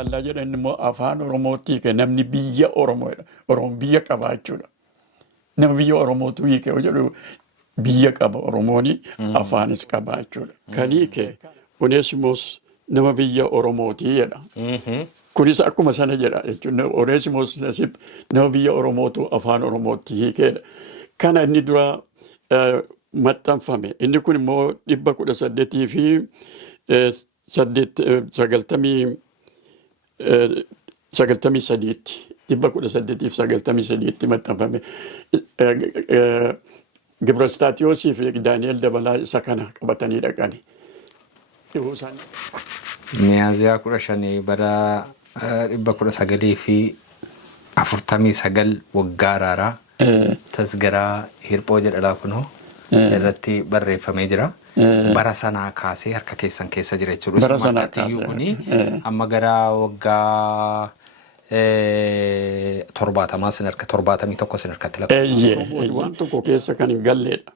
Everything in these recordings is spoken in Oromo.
jaallaa jedhan immoo afaan Oromootti hiike namni biyya Oromoodha. Oromoon biyya qaba jechuudha. Nama biyya Oromootu hiike jedhu biyya qaba Oromooni afaanis qaba jechuudha. Kan hiike Oneesimoos nama biyya Oromooti jedha. Kunis akkuma sana jedha jechuudha. Oneesimoos Nasiib nama biyya Oromootu afaan Oromootti hiikeedha. Kana inni dura maxxanfame. Inni kun immoo 1800 fi 93 1893 maxxanfame. Gibrastaatiyoosii fi Daani'el Dabalaa isa kana qabatanii dhaqani. Miyaziyaa 15 bara 1949 waggaa araaraa tasgaraa hirphoo jedha kunoo irratti barreeffamee jira. Bara sanaa kaasee harka keessan keessa jira jechuudha. Bara sanaa kaasee kuni amma gara waggaa 70 sin harka 71 sin harkatti lakkoofsa. Waan tokko keessa kan hin galleedha.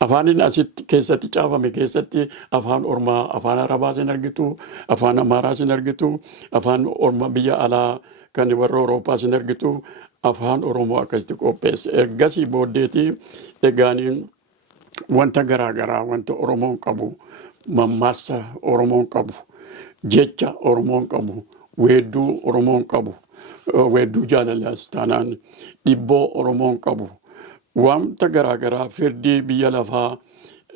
Afaan asitti keessatti caafame keessatti afaan Ormaa, afaan Arabaa sin argitu, afaan Amaaraa sin argitu, afaan Ormaa biyya alaa kan warra Awurooppaa sin argitu, afaan Oromoo akkasitti qopheesse. Ergasii booddeetii egaaniin wanta garaagaraa wanta Oromoon qabu, mammaassa Oromoon qabu, jecha Oromoon qabu, weedduu Oromoon qabu, weedduu jaalalaas taanaan dhibboo Oromoon qabu. Wanta garaagaraa firdii biyya lafaa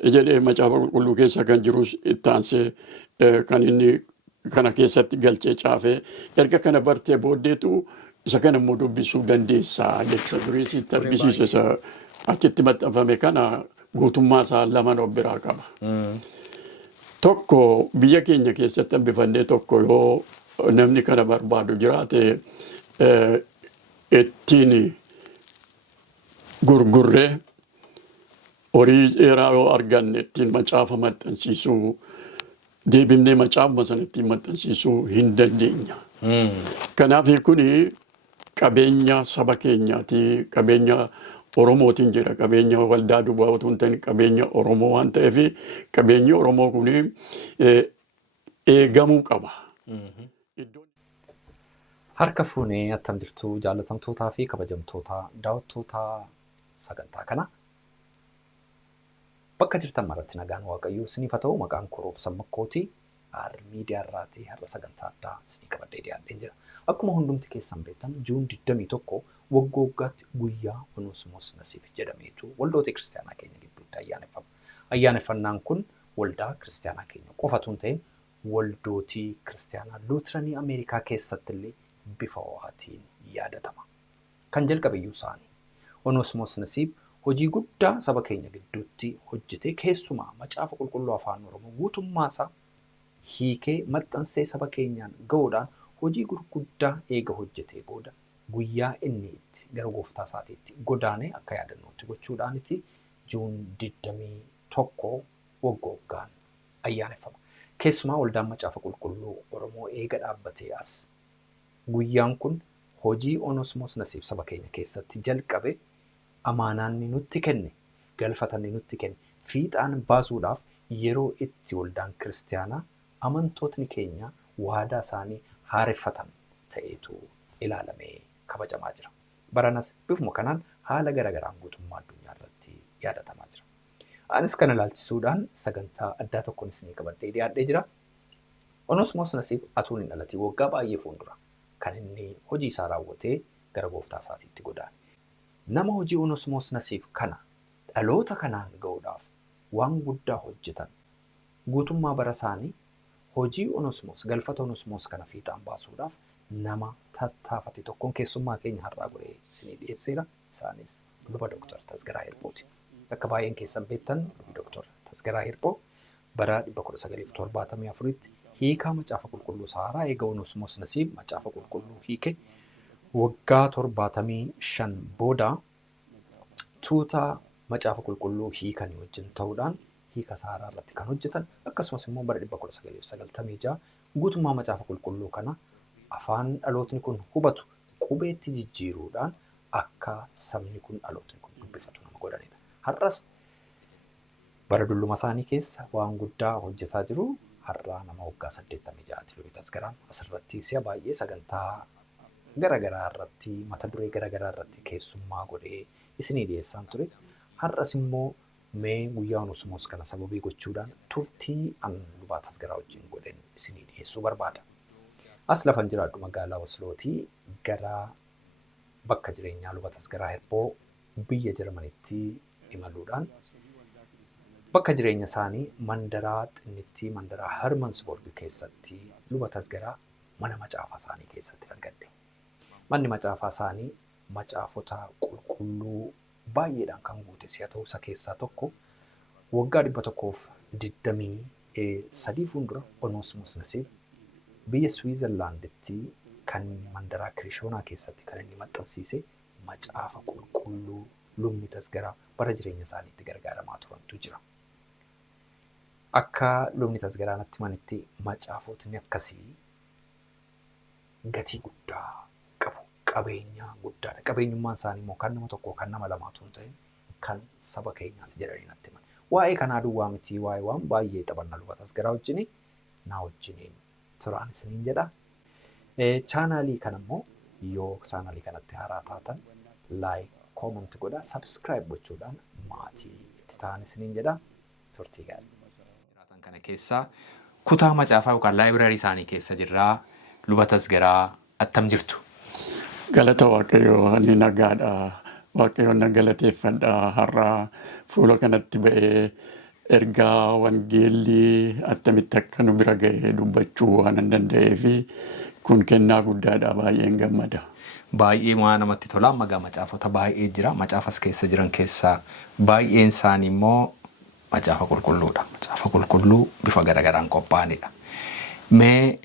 jedhee macaafa qulqulluu keessa kan jirus itti aansee kan inni kana keessatti galchee caafee erga kana bartee booddeetu isa kana immoo dubbisuu dandeessaa jecha duriis itti argisiise isa achitti maxxanfame kana guutummaa isaa lamaan of biraa qaba. Tokko biyya keenya keessatti hambifannee tokko yoo namni kana barbaadu jiraate ittiin gurgurree horii dheeraa yoo arganne ittiin macaafa maxxansiisuu deebifnee macaafuma sana ittiin maxxansiisuu hin dandeenya. Kanaaf kuni qabeenya saba keenyaati, qabeenya Oromootiin jedha, qabeenya waldaa duwwaa otoo hin ta'in qabeenya Oromoo waan ta'eef qabeenyi Oromoo kuni eegamuu qaba. Harka fuunee attam jirtu jaallatamtootaa fi kabajamtoota daawwattoota sagantaa kana. Bakka jirtan maratti nagaan Waaqayyoo isiniif haa ta'u. Maqaan koo Roobsan Makkooti miidiyaa irraatii har'a sagantaa addaa isinii qabadhee dhiyaadheen jira. Akkuma hundumti keessan beektan Juun 21 waggooggaatti guyyaa Oneesimoos Nasiib jedhameetu waldoota kiristaanaa keenya gidduutti ayyaaneffama. Ayyaaneffannaan kun waldaa kiristaanaa keenya qofatu hin ta'in waldootii kiristaanaa Luutiranii Ameerikaa keessatti illee bifa ho'aatiin yaadatama. Kan jalqabeeyyuu isaanii Oneesimoos Nasiib hojii guddaa saba keenya gidduutti hojjetee keessumaa macaafa qulqulluu afaan Oromoo guutummaasaa hiikee maxxansee saba keenyaan ga'uudhaan hojii gurguddaa eega hojjetee booda guyyaa inni itti gara gooftaa isaatiitti godaanee akka yaadannootti gochuudhaanitti Juun 21 waggooggaan ayyaaneffama. Keessumaa waldaan macaafa qulqulluu Oromoo eega dhaabbatee as guyyaan kun hojii Oneesimoos Nasiib saba keenya keessatti jalqabe amaanaan nutti kenne, galfatan nutti kenne, fiixaan baasuudhaaf yeroo itti waldaan kiristaanaa amantootni keenya waadaa isaanii haareffatan ta'eetu ilaalamee kabajamaa jira. Baranas bifuma kanaan haala garagaraan guutummaa addunyaa irratti yaadatamaa jira. Anis kana ilaalchisuudhaan sagantaa addaa tokkoon isinii qabadhee dhiyaadhee jira. Oneesimoos Nasiib atuun hin dhalatiin waggaa baay'ee fuuldura kan inni hojii isaa raawwatee gara gooftaa isaatiitti godaane. Nama hojii Oneesimoos Nasiib kana dhaloota kanaan ga'uudhaaf waan guddaa hojjetan guutummaa bara isaanii hojii Oneesimoos galfata Oneesimoos kana fiixaan baasuudhaaf nama tattaafate tokkoon keessummaa keenya har'aa godhee isinii dhiyeesseera. Isaanis luba Dr. Tasgaraa Hirphooti. Akka baay'een keessan beektan lubi Dr. Tasgaraa Hirphoo bara 1974tti hiikaa macaafa qulqulluu Saaraa eega Oneesimoos Nasiib macaafa qulqulluu hiike waggaa 75 booda tuuta macaafa qulqulluu hiikanii wajjin ta'uudhaan hiika Saaraa irratti kan hojjetan akkasumas immoo bara 1996 guutummaa macaafa qulqulluu kana afaan dhalootni kun hubatu qubeetti jijjiiruudhaan akka sabni kun dhalootni kun dubbifatu nama godhanidha. Har'as bara dulluma isaanii keessa waan guddaa hojjetaa jiru. har'aa nama waggaa 86 Lubii Tasgaraan asirratti si'a baay'ee sagantaa garaagaraa irratti mata duree garaagaraa irratti keessummaa godhee isinii dhiyeessaan ture. Har'as immoo mee guyyaa Onesimoos kana sababii gochuudhaan turtii an Lubaa Tasgaraa wajjin godhen isinii dhiyeessuu barbaada. As lafan jiraadhu magaalaa Oslootii gara bakka jireenyaa Lubaa Tasgaraa Hirphoo biyya Jarmanitti imaluudhaan bakka jireenya isaanii mandaraa xinnittii mandaraa Hermansborg keessatti Lubaa Tasgaraa mana macaafaa isaanii keessatti argadhe. Manni macaafaa isaanii macaafota qulqulluu baay'eedhaan kan guute si'a ta'uu isa keessaa tokko waggaa 123 fuuldura Onesimoos Nasiib biyya Swiizerlaanditti kan mandaraa Kirishoonaa keessatti kan inni maxxansiise macaafa qulqulluu Lubni Tasgaraa bara jireenya isaaniitti gargaaramaa turantu jira. Akka Lubni Tasgaraa natti manitti macaafotni akkasii gatii guddaa qabu. Qabeenya guddaadha. Qabeenyummaan isaanii immoo kan nama tokko kan nama lamaatu hin ta'in kan saba keenyaati jedhanii natti himan. Waa'ee kanaa duwwaa miti waa'ee waan baay'ee taphanna Lubaa Tasgaraa wajjin naa wajjiniin turaan isiniin jedha. Chaanaalii kana immoo yoo chaanaalii kanatti haaraa taatan laayik kooment godhaa sabskiraayib gochuudhaan maatii itti ta'an isiniin jedha. Turtii gaarii. Jiraatan kana keessaa kutaa macaafaa yookaan laayibiraarii isaanii keessa jirraa Lubaa Tasgaraa attam jirtu? Galata Waaqayyoo ani nagaadha. Waaqayyoon na galateeffadha. Har'a fuula kanatti ba'ee ergaa wangeelli attamitti akka nu bira ga'ee dubbachuu waan hin danda'eef kun kennaa guddaadha. Baay'een gammada. Baay'ee waan namatti tola. Magaa macaafota baay'ee jira. Macaafas keessa jiran keessaa baay'een isaanii immoo macaafa qulqulluudha. Macaafa qulqulluu bifa garagaraan qophaa'anidha. Mee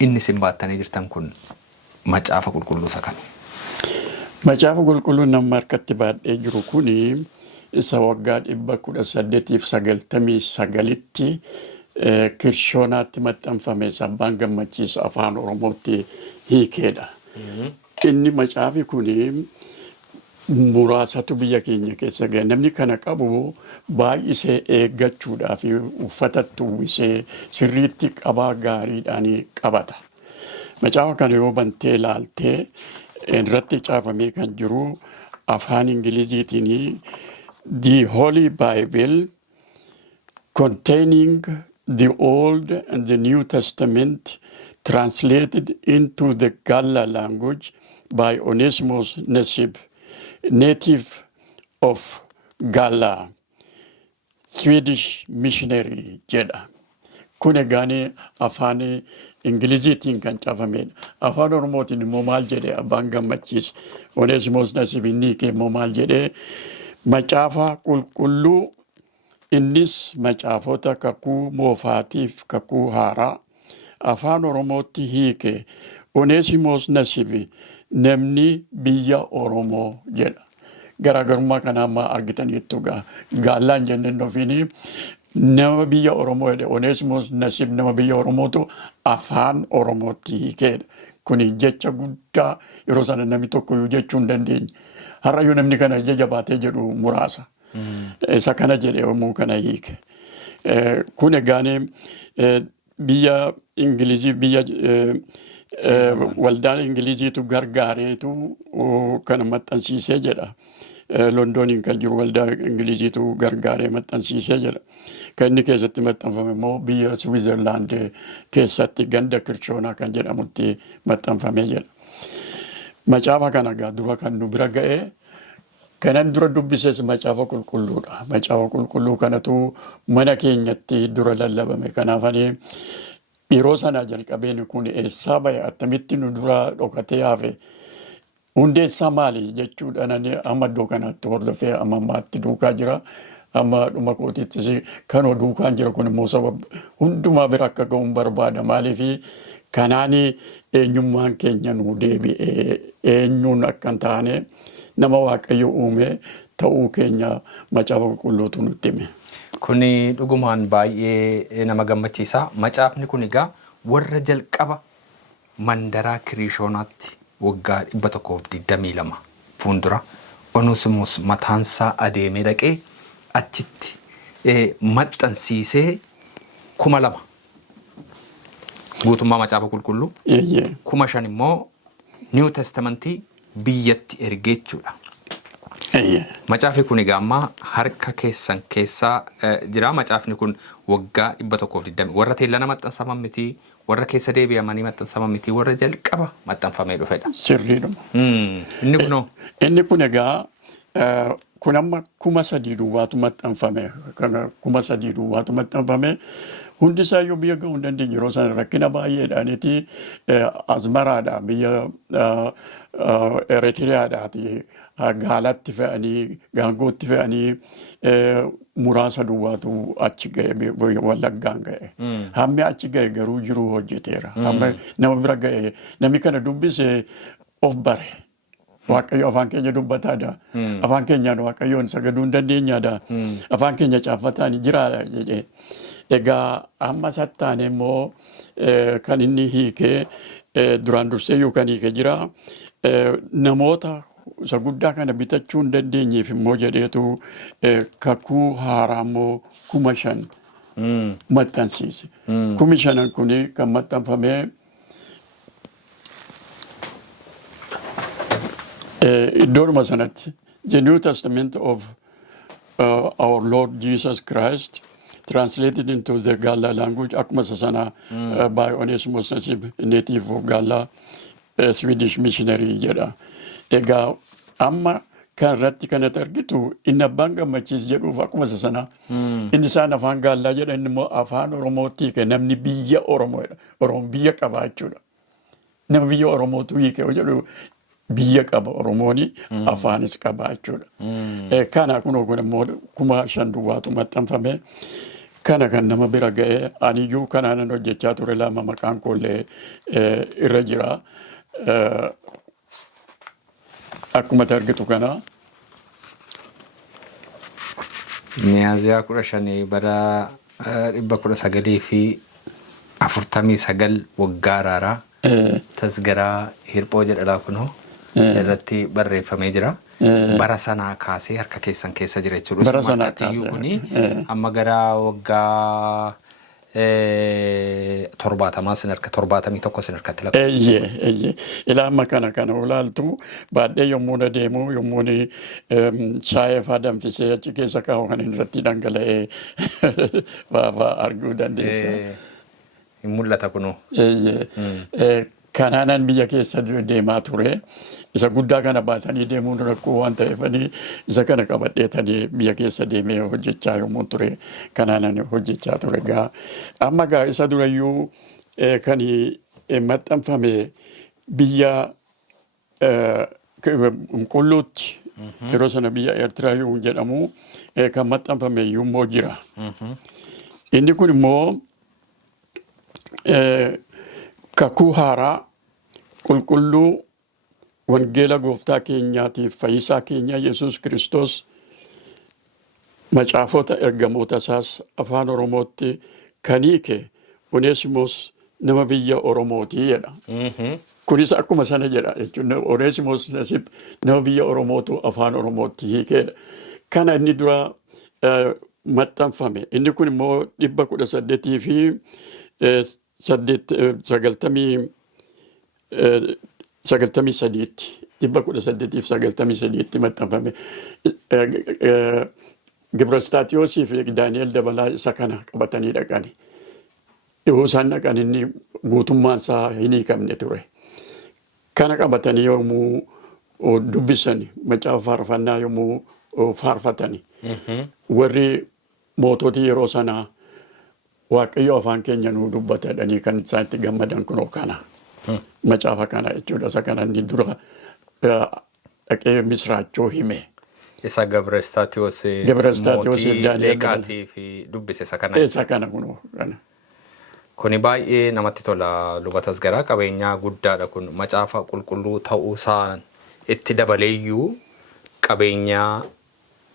inni isin baattanii jirtan kun macaafa qulqulluu isa kami? Macaafa qulqulluu nama harkatti baadhee jiru kuni isa waggaa 1899tti Kirishoonaatti maxxanfame Abbaan Gammachiis afaan Oromootti hiikeedha. Inni macaafi kuni muraasatu biyya keenya keessa ga'e. Namni kana qabu baay'isee eeggachuudhaa fi uffatatti uwwisee sirriitti qabaa gaariidhaan qabata. Macaafa kana yoo bantee ilaaltee irratti caafamee kan jiru afaan Ingiliziitiin The Holy Bible containing the Old and the New Testament translated into the Galla language by Onesimoos Nasiib, native of Galla, Swedish missionary jedha. Kun egaani afaan Ingiliziitiin kan caafamedha. Afaan Oromootiin immoo maal jedhee Abbaan Gammachiis Onesimoos Nasiib inni hiike immoo maal jedhee macaafa qulqulluu innis macaafota kakuu moofaatiif kakuu haaraa afaan Oromootti hiike Onesimoos Nasiib namni biyya Oromoo jedha. Garaagarummaa kana amma argitaniittu gaallaan jenneen ofiini nama biyya Oromoo jedhe Onesimoos Nasiib nama biyya Oromootu afaan Oromootti hiikeedha. Kuni jecha guddaa yeroo sana namni tokko iyyuu jechuu hin dandeenye. Har'ayyuu namni kana ija jabaatee jedhu muraasa. Isa kana jedhee yommuu kana hiike. Kun egaanii biyya Ingilizii biyya waldaan Ingiliziitu gargaareetu kana maxxansiisee jedha. Londoniin kan jiru waldaa Ingiliziitu gargaaree maxxansiisee jedha. Kan inni keessatti maxxanfame immoo biyya Swiizerlaand keessatti ganda Kirishoonaa kan jedhamutti maxxanfamee jedha. Macaafa kana dura kan nu bira ga'e kanan dura dubbises macaafa qulqulluudha. Macaafa qulqulluu kanatu mana keenyatti dura lallabame. Kanaafanii yeroo sana jalqabeen kun eessaa ba'e attamitti nu dura dhokatee hafe hundeessaa maali jechuudhaan amma iddoo kanatti hordofee amma ammaatti duukaa jira. Amma dhuma kootittis kanoo duukaan jira kun immoo sababa hundumaa bira akka ga'uun barbaada. Maaliif kanaan eenyummaan keenya nu deebi'ee eenyuun akka hin taane nama Waaqayyo uume ta'uu keenya macaafa qulqulluutu nutti hime. Kuni dhugumaan baay'ee nama gammachiisa. Macaafni kun egaa warra jalqaba mandaraa Kirishoonaatti waggaa 122 fuuldura Onesimoos mataansaa adeemee dhaqee achitti maxxansiisee 2000 Guutummaa macaafa qulqulluu. Eeyyee. 5,000 immoo New Testamentii biyyatti ergee jechuudha. Eeyyee. Macaafi kun egaa amma harka keessan keessaa jira. Macaafni kun waggaa 120 warra teellana maxxansaman miti, warra keessa deebi'amanii maxxansaman miti, warra jalqaba maxxanfamee dhufedha. Sirriidhuma. Inni kunoo. Inni kun egaa kun amma 3,000 duwwaatu maxxanfame. 3,000 duwwaatu maxxanfame. Hundi isaayyuu biyya gahuu hin dandeenye yeroo sana rakkina baay'eedhaaniti Asmaraadhaa biyya Eritiriyaadhaati Gaalatti fe'anii Gaangootti fe'anii muraasa duwwaatu achi ga'e Wallaggaan ga'e. Hammi achi ga'e garuu jiruu hojjeteera. Hamma nama bira ga'e namni kana dubbise of bare. Waaqayyo afaan keenya dubbataadha. Afaan keenyaan Waaqayyoon sagaduu hin dandeenyaadha. Afaan keenya caaffataan jiraadha jedhee. Egaa amma sattaane immoo kan inni hiikee duraan dursee yookaan hiikee jira. Namoota isa guddaa kana bitachuu hin dandeenyeef immoo jedheetu kakuu haaraa immoo 5,000 maxxansiise. 5,000 kuni kan maxxanfamee iddoodhuma sanatti The New Testament of our Lord Jesus Christ translated into the Galla language akkuma sana by Onesimus Nasib, native of Galla, Swedish missionary jedha. Egaa amma kan irratti kanatti argitu inni abbaan gammachiis jedhuuf akkuma sana inni isaan afaan Gaallaa jedhan immoo afaan Oromootti hiike namni biyya Oromoodha. Oromoon biyya qaba jechuudha. Nama biyya Oromootu hiike jedhu biyya qaba Oromooni afaanis qaba jechuudha. Kana kunoo kun immoo 5,000 duwwaatu maxxanfame. Kana kan nama bira ga'e aniyyuu kanaanan hojjechaa ture lama maqaan koollee irra jira. Akkuma argitu kana. Miyaziyaa 15 bara 1949 waggaa araaraa tasgaraa hirphoo jedha kunoo irratti barreeffamee jira. Bara sanaa kaasee harka keessan keessa jira jechuudha. Bara sanaa kaasee. Amma gara waggaa 70 sin harka 71 sin harkatti lafa. Eeyyee. Ilaa amma kana ulaaltu baadhee yommuu na deemu yommuu shaayee faa danfisee achi keessa kaa'u kan irratti dhangala'ee arguu dandeessa. Hin mul'ata kunoo. Eeyyee. Kanaanan biyya keessa deemaa ture. Isa guddaa kana baatanii deemuun rakkoo waan ta'eefanii isa kana qabadheetanii biyya keessa deemee hojjechaa yommuu ture kanaanan hojjechaa ture gaa. Amma gaa isa durayyuu kan maxxanfame biyya Qulluutti yeroo sana biyya Eertiraa yoo jedhamu kan maxxanfame immoo jira. Inni kun immoo kakuu haaraa qulqulluu wangeela gooftaa keenyaatiif fayyisaa keenya Yesuus Kiristoos macaafota ergamoota isaas afaan Oromootti kan hiike Oneesimoos nama biyya Oromootii jedha. Kunis akkuma sana jedha jechuun Oneesimoos Nasib nama biyya Oromootu afaan Oromootti hiikeedha. Kana inni dura maxxanfame. Inni kun immoo 1800 fi 93 maxxanfame. Gibrastaatiyoosii fi Daani'el Dabalaa isa kana qabatanii dhaqani. Yoo isaan dhaqan inni guutummaan isaa hin hiikamne ture. Kana qabatanii yommuu dubbisan macaafa faarfannaa yommuu faarfatani. Warri moototii yeroo sanaa Waaqayyo afaan keenya nuu dubbatadhanii kan isaan itti gammadan kunoo kana. Macaafa kana jechuudha. Isa kana inni dura dhaqee misraachoo hime. Isa Gibrastaatiyoos mootii Leeqaatii fi dubbise isa kana. Isa kana kunoo kana. Kuni baay'ee namatti tola. Lubatas garaa qabeenyaa guddaadha kun macaafa qulqulluu ta'uusaan itti dabaleeyyuu qabeenyaa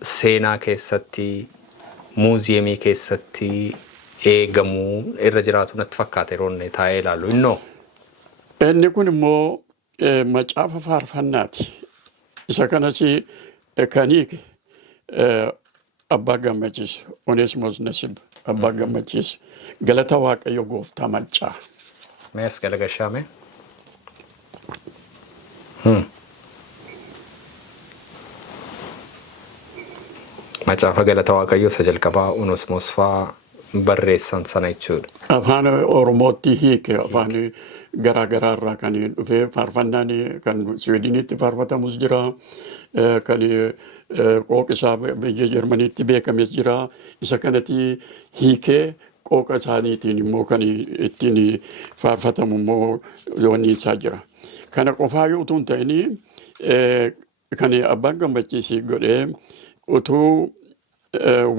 seenaa keessatti muuziyeemii keessatti eegamuu irra jiraatu natti fakkaate yeroonni taa'ee ilaalu innoo. Inni kun immoo macaafa faarfannaati. Isa kanas kan hiike abbaa gammachiis Oneesimoos Nasib abbaa gammachiis galata Waaqayyo gooftaa maccaa Mees galagashaame. Macaafa galata waaqayyoo isa jalqabaa Unosmos fa'aa barreessan sana jechuudha. Afaan Oromootti hiike afaan garaa irraa kan dhufee faarfannaan kan Sweedinitti faarfatamus jira. Kan qooqa isaa biyya Jarmaniitti beekames jira. Isa kanatti hiikee qooqa isaaniitiin immoo kan ittiin faarfatamu immoo wanni isaa jira. Kana qofaa yoo utuu hin ta'in kan abbaan gammachiisii godhee utuu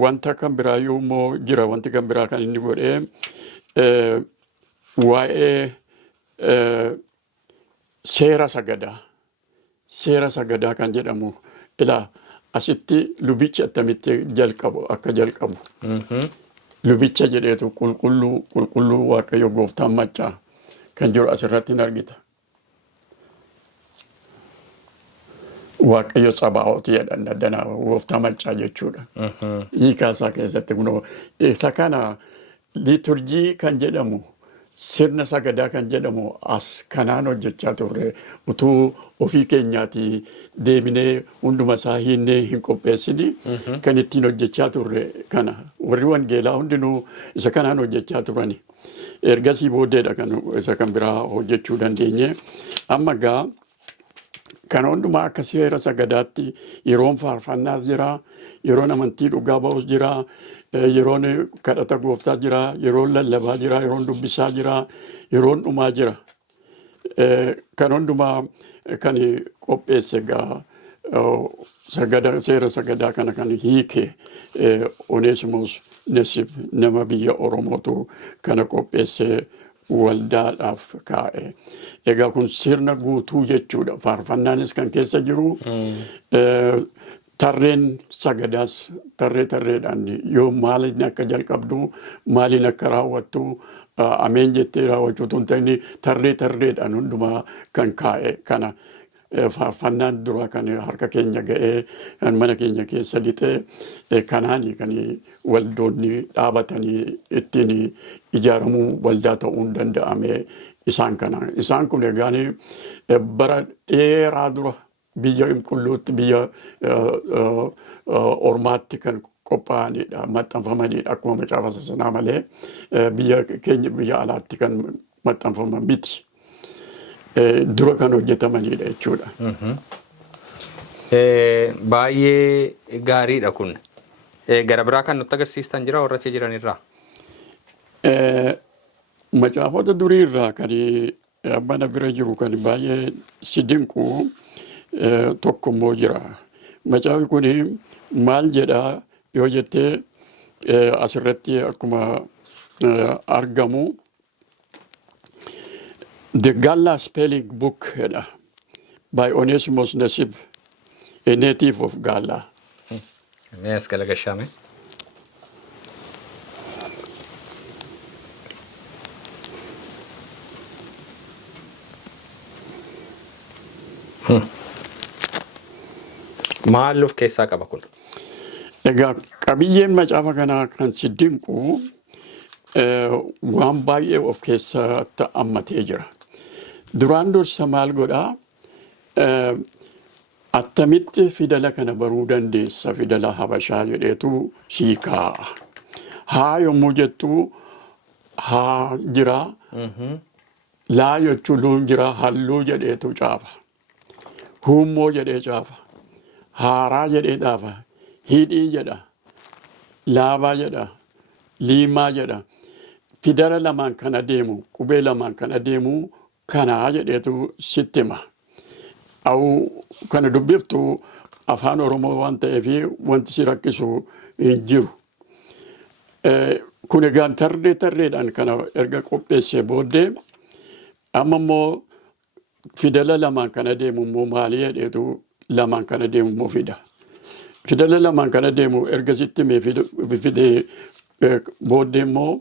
wanta kan biraa yoommoo jira wanti kan biraa kan inni godhee waa'ee seera sagadaa kan jedhamu ilaa asitti lubichi attamitti jalqabu akka jalqabu lubicha jedheetu qulqulluu waaqayyo gooftaan maccaa kan jiru asirratti hin argita. Waaqayyo Tsabaa'oot jedhan danaa gooftaa maccaa jechuudha. Hiikaa isaa keessatti kunoo isa kana liturjii kan jedhamu sirna sagadaa kan jedhamu as kanaan hojjechaa turre utuu ofii keenyaati deebinee hunduma isaa hinnee hin qopheessini kan ittiin hojjechaa turre kana warri wangeelaa hundinuu isa kanaan hojjechaa turani. Ergasii booddeedha kan isa kan biraa hojjechuu dandeenye. Amma gaa kan hundumaa akka seera sagadaatti yeroon faarfannaas jira, yeroon amantii dhugaa ba'us jira, yeroon kadhata gooftaa jira, yeroon lallabaa jira, yeroon dubbisaa jira, yeroon dhumaa jira. Kan hundumaa kan qopheesse gaa seera sagadaa kana kan hiike Oneesimoos Nesib nama biyya Oromootu kana qopheesse waldaadhaaf kaa'e. Egaa kun sirna guutuu jechuudha. Faarfannaanis kan keessa jiru. Tarreen sagadaas tarreedhaan yoo maaliin akka jalqabdu maaliin akka raawwattu ameen jettee raawwachuutu hin ta'in tarreedhaan hundumaa kan kaa'e kana faarfannaan dura kan harka keenya ga'ee kan mana keenya keessa lixee kanaani kan waldoonni dhaabatanii ittiin ijaaramuu waldaa ta'uun danda'ame isaan kana. Isaan kun egaan bara dheeraa dura biyya qulqulluutti biyya ormaatti kan qophaa'anidha maxxanfamanidha akkuma macaafa sasanaa malee biyya keenya biyya alaatti kan maxxanfaman miti. Dura kan hojjetamanidha jechuudha. Baay'ee gaariidha kun. Gara biraa kan nutti agarsiistan jira warra achi jiranirraa? Macaafota duriirraa kan mana bira jiru kan baay'ee si dinqu tokko immoo jira. Macaafi kun maal jedhaa yoo jettee asirratti akkuma argamu The Galla Spelling Book by Oneesimoos Nesib, a native of Galla. Mees galagashaame. Maal of keessaa qaba kun? Egaa qabiyyeen macaafa kanaa kan si dinqu waan baay'ee of keessatti hammatee jira. Duraan dursa maal godhaa attamitti fidala kana baruu dandeessa fidala Habashaa jedheetu hiikaa. Haa yommuu jettu haa jira. Laa jechuun luun jira halluu jedheetu caafa. Huummoo jedhee caafa. Haaraa jedhee dhaafa. Hidhii jedha. Laabaa jedha. Liimaa jedha. Fidala lamaan kan adeemu qubee lamaan kan adeemu kanaa jedheetu sitti hima. Kana dubbiftu afaan Oromoo waan ta'eef wanti si rakkisu hin jiru. Kun egaan tarreedhaan kana erga qopheessee booddee amma immoo fidala lamaan kan adeemu immoo maalii jedheetu lamaan kan adeemu immoo fida. Fidala lamaan kan adeemu erga sitti himee fidee booddee immoo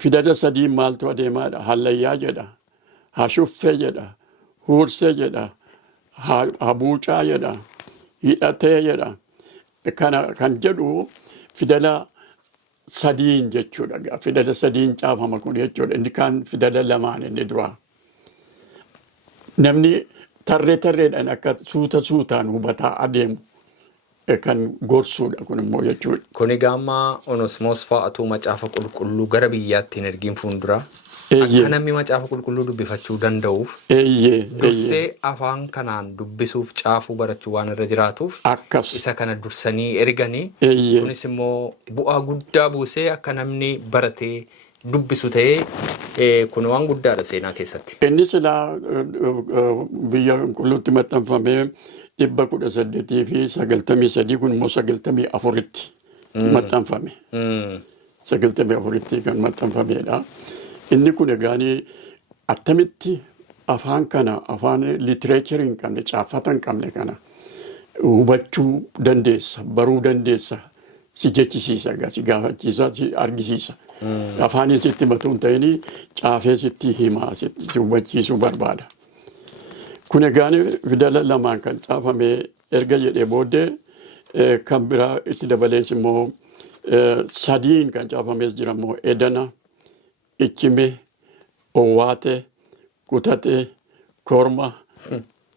fidala sadii maaltu adeemaadha. Hallayyaa jedha. Hashuffee jedha. Huursee jedha. Habuucaa jedha. Hidhatee jedha. Kana kan jedhu fidala sadiin jechuudha. Fidela sadiin caafama kun jechuudha. Inni kaan fidela lamaan inni duraa. Namni tarreedhaan akka suutaan hubataa adeemu kan gorsuudha kun immoo jechuudha. Kuni gaamma Onesimoos fa'aatu macaafa qulqulluu gara biyyaatti hin ergiin fuuldura. Akka namni macaafa qulqulluu dubbifachuu danda'uuf dursee afaan kanaan dubbisuuf caafuu barachuu waan irra jiraatuuf isa kana dursanii erganii kunis immoo bu'aa guddaa buusee akka namni baratee dubbisu ta'ee kun waan guddaadha seenaa keessatti. Inni silaa biyya qulqulluutti maxxanfamee 1893 kun immoo 94tti maxxanfame. 94tti kan maxxanfamedha. Inni kun egaanii attamitti afaan kana afaan literature hin qabne caafata hin qabne kana hubachuu dandeessa baruu dandeessa si jechisiisa si gaafachiisa si argisiisa afaan sitti matuun ta'ini caafee sitti himaa si hubachiisuu barbaada. Kun egaanii fidela lamaan kan caafame erga jedhee booddee kan biraa itti dabalees immoo sadiin kan caafamees jira immoo edana. Ichime, Owwaate, Kutate, Korma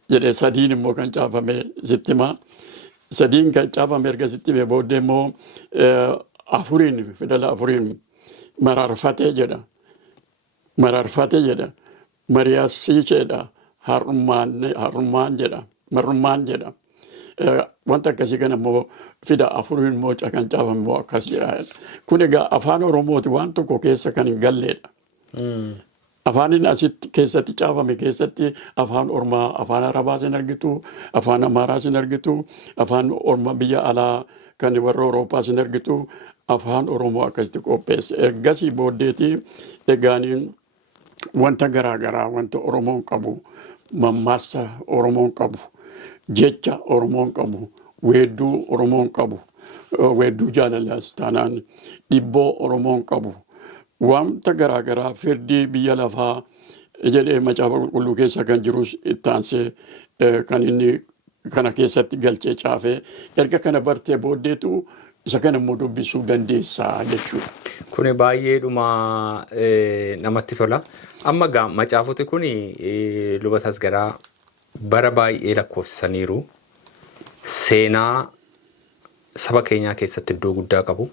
jedhee sadiin immoo kan caafame sittima. Sadiin kan caafame erga sittime booddee immoo afuriin fidela afuriin mararfatee jedha. Mararfatee jedha. Mariyaasiicheedha. Harummaan jedha. Marummaan jedha. Wanta akkasii kana immoo fida afuriin immoo kan caafame immoo akkas jedha. Kun egaa afaan Oromooti waan tokko keessa kan hin galleedha. Afaanin asitti keessatti caafame keessatti afaan Ormaa, afaan Arabaas hin argitu, afaan Amaaraas hin argitu, afaan Orma biyya alaa kan warra Awuroopaas hin argitu, afaan Oromoo akkasitti qopheesse. Ergasii booddeetii egaaniin wanta garaagaraa wanta Oromoon qabu, mammaassa Oromoon qabu. Jecha Oromoon qabu, weedduu Oromoon qabu, weedduu jaalalaas taanaan dhibboo Oromoon qabu. Wanta garaagaraa firdii biyya lafaa jedhee macaafa qulqulluu keessa kan jirus ittaansee kan inni kana keessatti galchee caafee erga kana bartee booddeetu isa kana immoo dubbisuu dandeessaa jechuudha. Kuni baay'eedhuma namatti tola. Amma gaa macaafoti kuni lubatas garaa bara baay'ee lakkoofsisaniiru seenaa saba keenyaa keessatti iddoo guddaa qabu.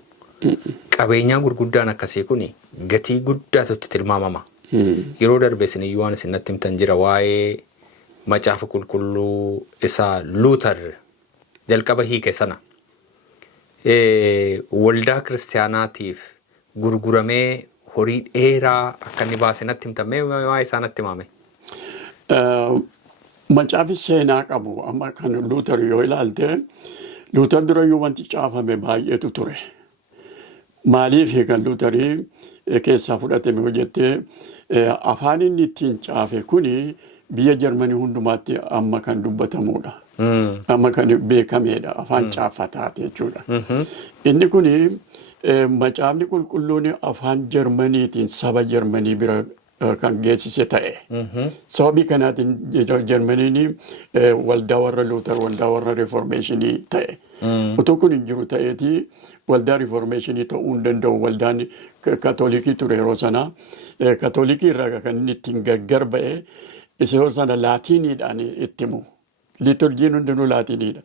Qabeenyaa gurguddaan akkasii kuni gatii guddaatu itti tilmaamama. Yeroo darbe isiniyyuu waan isin natti himtan jira waa'ee macaafa qulqulluu isaa Luuter jalqaba hiike sana. Waldaa kiristaanaatiif gurguramee horii dheeraa akka inni baase natti himtamee waa'ee isaa natti himame. Macaafi seenaa qabu amma kan Luuter yoo ilaalte Luuter durayyuu wanti caafame baay'eetu ture. Maaliif kan Luuterii keessaa fudhatame hojjettee afaan inni ittiin caafe kuni biyya Jarmanii hundumaatti amma kan dubbatamudha. Amma kan beekameedha afaan caafataati jechuudha. Inni kuni macaafni qulqulluun afaan Jarmaniitiin saba Jarmanii bira kan geessise ta'e. Sababii kanaatiin Jarmaniin waldaa warra Luuter waldaa warra Reformeeshinii ta'e. Otoo kun hin jiru ta'eeti waldaa Reformeeshinii ta'uu hin danda'u waldaan Katoolikii ture yeroo sana. Katoolikii irraa kan inni ittiin gargar ba'e yeroo sana laatiiniidhaan itti himu. Liturjiin hundinuu laatiiniidha.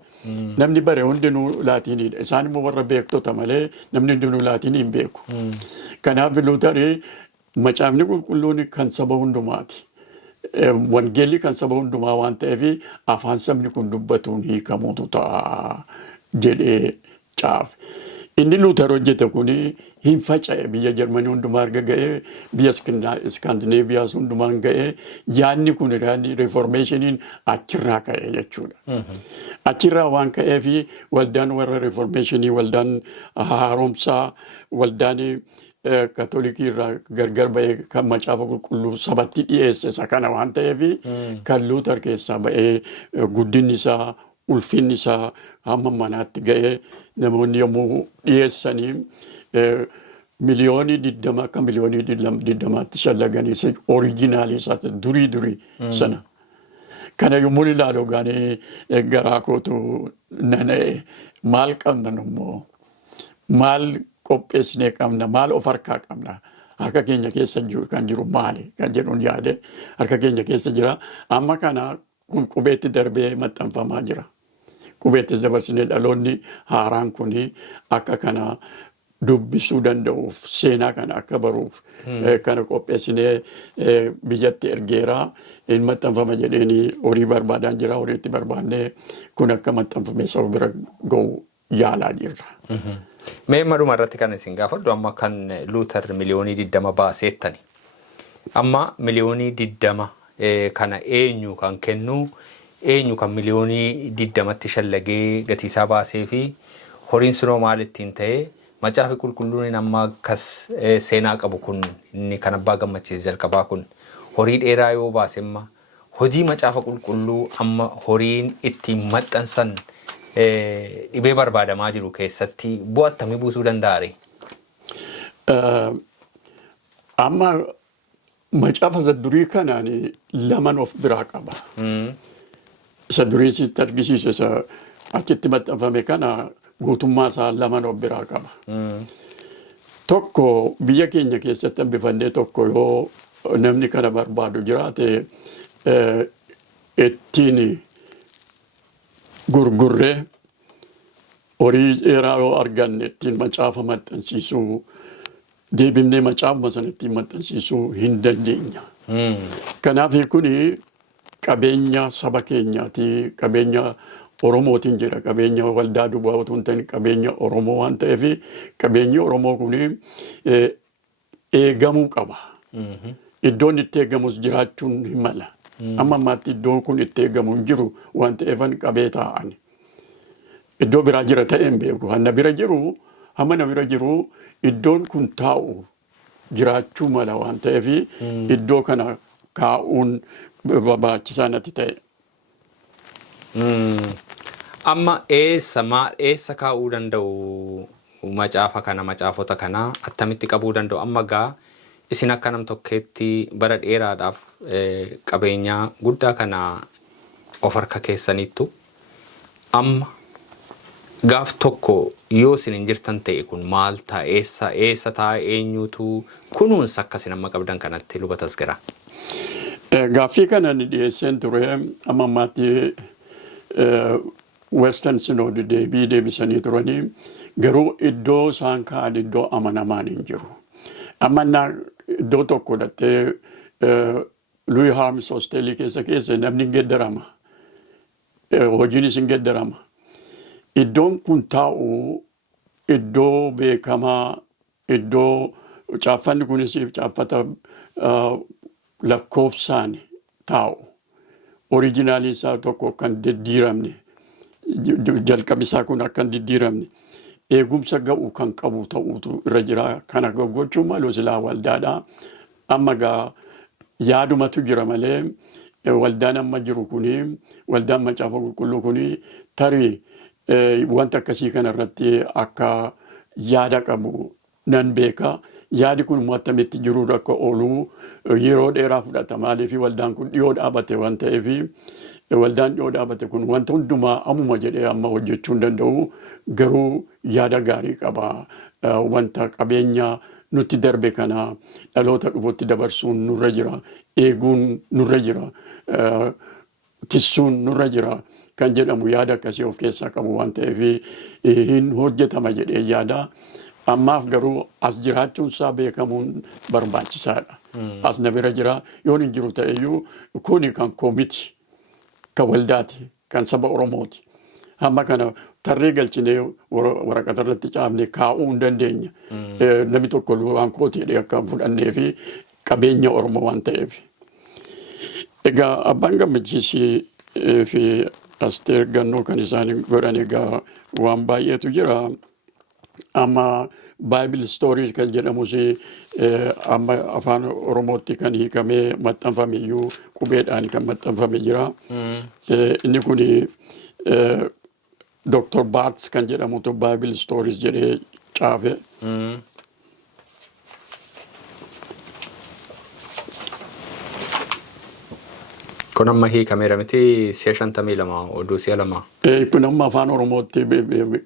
Namni bare hundinuu laatiiniidha. Isaan immoo warra beektota malee namni hundinuu laatiinii hin beeku. Kanaaf Luuterii macaafni qulqulluun kan saba hundumaati. Wangeelli kan saba hundumaa waan ta'eef afaan sabni kun dubbatuun hiikamuutu ta'a jedhee caafe. Inni Luuter hojjete kun hin faca'e biyya Jarmanii hundumaa erga ga'ee biyya Iskaandineeviyaas hundumaan ga'ee yaadni kun Reformeeshiniin achirraa ka'e jechuudha. Achirraa waan ka'eef waldaan warra Reformeeshinii waldaan haaromsaa waldaan Katoolikii irraa gargar ba'ee kan macaafa qulqulluu sabatti dhiyeesse isa kana waan ta'eef kan Luuter keessaa ba'ee guddinni isaa ulfinni isaa hamma manaatti ga'ee namoonni yommuu dhiyeessanii miliyoonii 20 akka miliyoonii 20tti shallaganii oriijinaalii isaa durii sana. Kana yommuu ilaalu gaanii garaa kootu nana'e maal qabnan immoo maal qopheessinee qabna maal of harkaa qabna harka keenya keessa kan jiru maali kan jedhuun yaade harka keenya keessa jira amma kana kun qubeetti darbee maxxanfamaa jira. Qubeettis dabarsinee dhaloonni haaraan kuni akka kana dubbisuu danda'uuf seenaa kana akka baruuf kana qopheessinee biyyatti ergeera in maxxanfama jedheeni horii barbaadaan jira horiitti barbaannee kun akka maxxanfame saba bira ga'u yaalaa jirra. Mee maruma irratti kan isin gaafadhu amma kan Luuter miliyoonii 20 baaseettani. Amma miliyoonii 20 kana eenyu kan kennu eenyu kan miliyoonii 20tti shallagee gatiisaa baasee fi horiin sunoo maal ittiin ta'ee macaafa qulqulluun amma akkas seenaa qabu kun inni kan abbaa gammachiise jalqabaa kun horii dheeraa yoo baase amma hojii macaafa qulqulluu amma horiin ittiin maxxansan dhibee barbaadamaa jiru keessatti bu'aa akkamii buusuu danda'a? Amma macaafa saddurii kanaan laman of biraa qaba. Saddurii sitti argisiise isa achitti maxxanfame kana guutummaa isaa laman of biraa qaba. Tokko biyya keenya keessatti hambifannee tokko yoo namni kana barbaadu jiraate ittiin gurgurree horii dheeraa yoo arganne ittiin macaafa maxxansiisuu deebifnee macaafuma sana ittiin maxxansiisuu hin dandeenya. Kanaaf kuni qabeenya saba keenyaati qabeenya Oromootiin jedha qabeenya waldaa duwwaa otoo hin ta'in qabeenya Oromoo waan ta'eef qabeenyi Oromoo kuni eegamuu qaba. Iddoon itti eegamus jiraachuun hin mala. Amma ammaatti iddoon kun itti eegamu hin jiru waan ta'eefan qabee taa'an. Iddoo biraa jira ta'ee hin beeku. Hanna bira jiru hamma na bira jiru iddoon kun taa'u jiraachuu mala waan ta'eef iddoo kana kaa'uun barbaachisaa natti ta'e. Amma eessa kaa'uu danda'u macaafa kana macaafota kana attamitti qabuu danda'u amma gaa isin akka nam tokkeetti bara dheeraadhaaf qabeenya guddaa kana of harka keessaniittu amma gaaf tokko yoo isin hin jirtan ta'e kun maal ta'a eessa ta'a eenyutu kunuunsa akkasin amma qabdan kanatti lubatas gara. Gaaffii kana ni dhiyeesseen ture amma ammaatti Western Synod deebisanii turanii garuu iddoo isaan ka'an iddoo amanamaan hin jiru. Amannaa iddoo tokko dhattee Louis Harms Hostelii keessa namni hin geddarama. Hojiinis hin geddarama. Iddoon kun taa'u iddoo beekamaa iddoo caaffanni kunis caaffata lakkoofsaan taa'u. Oriijinaalii isaa tokko kan diddiiramne jalqabisaa kun akkan diddiiramne eegumsa ga'u kan qabu ta'uutu irra jira kana gochuu malu silaa waldaadha. Amma gaa yaadumatu jira malee waldaan amma jiru kuni waldaan macaafa qulqulluu kuni tarii wanta akkasii kana irratti akka yaada qabu nan beeka. Yaadi kun attamitti jiru akka oolu yeroo dheeraa fudhata maaliif waldaan kun dhiyoo dhaabate waan ta'eef waldaan dhiyoo dhaabate kun wanta hundumaa ammuma jedhee amma hojjechuu hin danda'u garuu yaada gaarii qaba. Wanta qabeenya nutti darbe kana dhaloota dhufuutti dabarsuun nurra jira eeguun nurra jira tissuun nurra jira kan jedhamu yaada akkasii of keessaa qabu waan ta'eef hin hojjetama jedhee yaada. Ammaaf garuu as jiraachuun isaa beekamuun barbaachisaadha. As na bira jira yoon hin jiru ta'eyyuu kuni kan koomiti kan waldaati kan saba Oromooti. Hamma kana tarree galchinee waraqata irratti caafnee kaa'uu hin dandeenya. Namni tokko waan kootiidha akka fudhannee fi qabeenya Oromoo waan ta'eef. Egaa abbaan gammachiisii fi Asteer Gannoo kan isaan godhan egaa waan baay'eetu jira. Amma Bible stories kan jedhamus amma afaan Oromootti kan hiikamee maxxanfame iyyuu qubeedhaan kan maxxanfame jira. Inni kun Dr. Barthes kan jedhamutu Bible stories jedhee caafe. Kun amma hiikameera miti 52 oduu 2. Kun amma afaan Oromootti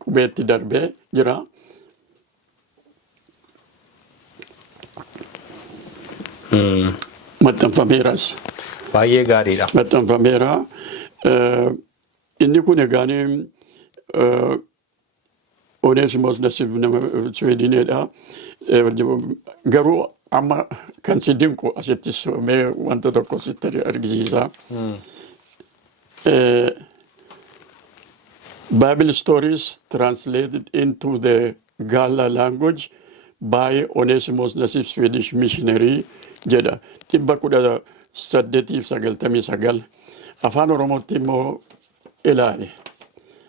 qubeetti darbee jira. maxxanfameeras. Baay'ee gaariidha. Maxxanfameera. Inni kun egaan Oneesimos Nasiib nama Sweedineedha. Garuu amma kan si dinqu asittis mee wanta tokko sitti argisiisa. Bible stories translated into the Galla language by Oneesimos Nasiib Swedish missionary jedha. 1899 afaan Oromootti immoo ilaali.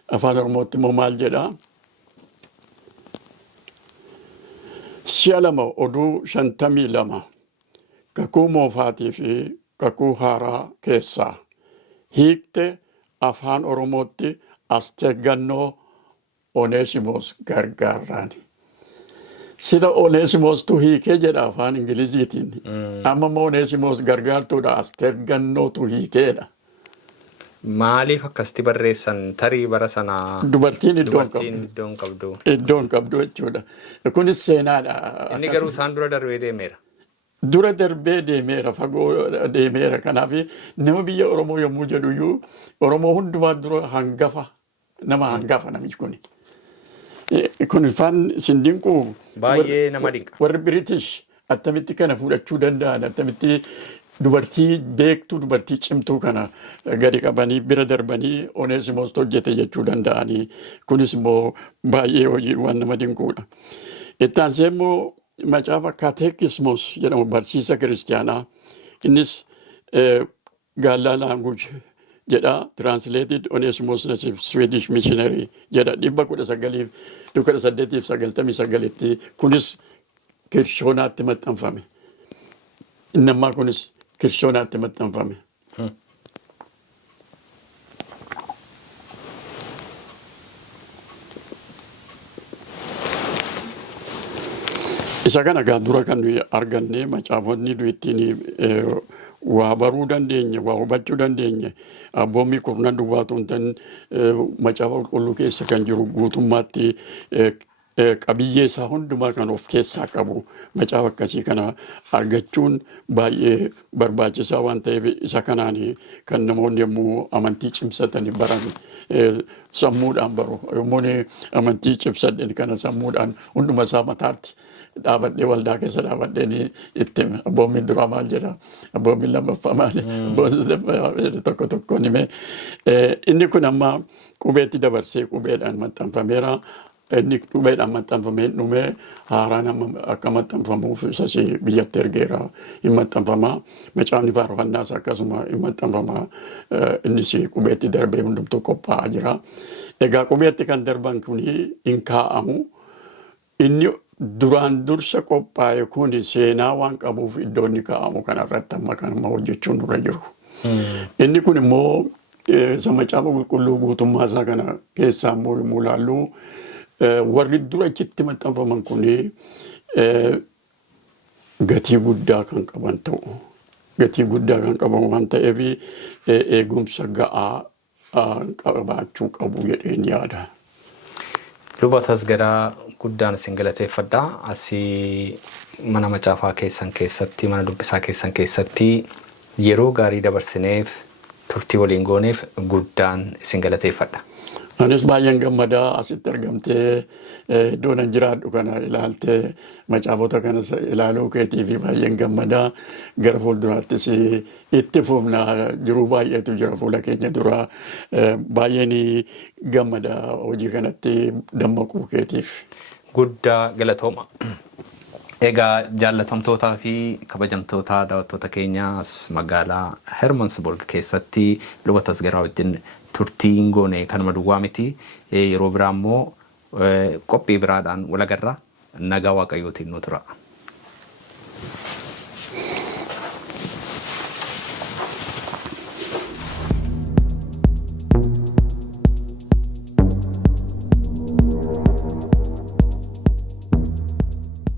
Afaan Oromootti immoo maal jedha? Si'a lama oduu 52 kakuu moofaatii fi kakuu haaraa keessaa hiikte afaan Oromootti Asteeggannoo Oneesimos Gargaaraani. Sida Oneesimostu hiikee jedha afaan Ingiliziitiin. Amma immoo Oneesimos Gargaartuudha Asteeggannootu hiikeedha. Maaliif akkasitti barreessan tarii bara sanaa Dubartiin iddoon qabdu. Iddoon qabdu jechuudha. Kunis seenaadha. Inni garuu isaan dura darbee deemeera. Dura darbee deemeera, fagoo deemeera. Kanaaf nama biyya Oromoo yommuu jedhuyyuu Oromoo hundumaa dura hangafa, nama hangafa namichi kuni. Kun ifaan sin dinqu Baay'ee nama dinqa. warri British attamitti kana fudhachuu danda'an, attamitti dubartii beektuu, dubartii cimtuu kana gadi qabanii bira darbanii Oneesimos hojjete jechuu danda'anii. Kunis immoo baay'ee hojii waan nama dinquudha. Itti aansee immoo macaafa Katekismos jedhamu barsiisa kiristiyaanaa. Innis Gaallaa language jedha. Translated Oneesimos Nasiib Swedish missionary jedha. 1899 kunis kirshoonaatti maxxanfame. Inni ammaa kunis kirshoonaatti maxxanfame. Isa kana dura kan nuyi arganne macaafonni nuyi ittiin waa baruu dandeenye, waa hubachuu dandeenye. Abboommi kurnan duwwaatu hin macaafa qulqulluu keessa kan jiru guutummaatti qabiyyee isaa hundumaa kan of keessaa qabu. Macaafa akkasii kana argachuun baay'ee barbaachisaa waan ta'eef isa kanaan kan namoonni yommuu amantii cimsatanii baran sammuudhaan baru. Yommuu amantii cimsadhan kana sammuudhaan hunduma isaa mataatti dhaabadhee waldaa keessa dhaabadheen itti abboommi duraa maal jedha, abboommi lammaffaa maal, abboommi tokko tokkoon hime. Inni kun amma qubeetti dabarsee qubeedhaan maxxanfameera. Inni qubeedhaan maxxanfamee dhumee haaraan akka maxxanfamuuf isas biyyatti ergeera hin maxxanfama. Macaafni faarfannaas akkasuma hin maxxanfama. Innis qubeetti darbee hundumtuu qophaa'aa jira. Egaa qubeetti kan darban kun hin kaa'amu. Inni duraan dursa qophaa'e kun seenaa waan qabuuf iddoo inni kaa'amu kanarratti amma kanuma hojjechuun dura jiru. Inni kun immoo macaafa qulqulluu guutummaa isaa kana keessaa immoo yommuu ilaallu warri dura achitti maxxanfaman kun gatii guddaa kan qaban ta'u. Gatii guddaa kan qaban waan ta'eef eegumsa ga'aa qabaachuu qabu jedheen yaada. Lubatas garaa guddaan isin galateeffadha. Asii mana macaafaa keessan keessatti, mana dubbisaa keessan keessatti yeroo gaarii dabarsineef, turtii waliin gooneef guddaan isin galateeffadha. Anis baay'een gammadaa asitti argamtee iddoon an jiraadhu kana ilaaltee macaafota kanas ilaaluu keetii fi baay'een gammadaa. Gara fuulduraattis itti fufna jiruu baay'eetu jira fuula keenya dura. Baay'een gammadaa hojii kanatti dammaquu keetiif. Guddaa galatooma. Egaa jaallatamtootaa fi kabajamtoota daawwattoota keenyaas magaalaa Hermansburg keessatti lubatas garaa wajjin turtiin goone kanuma duwwaa miti. Yeroo biraa immoo qophii biraadhaan wal agarra. Nagaa Waaqayyootiin nu tura.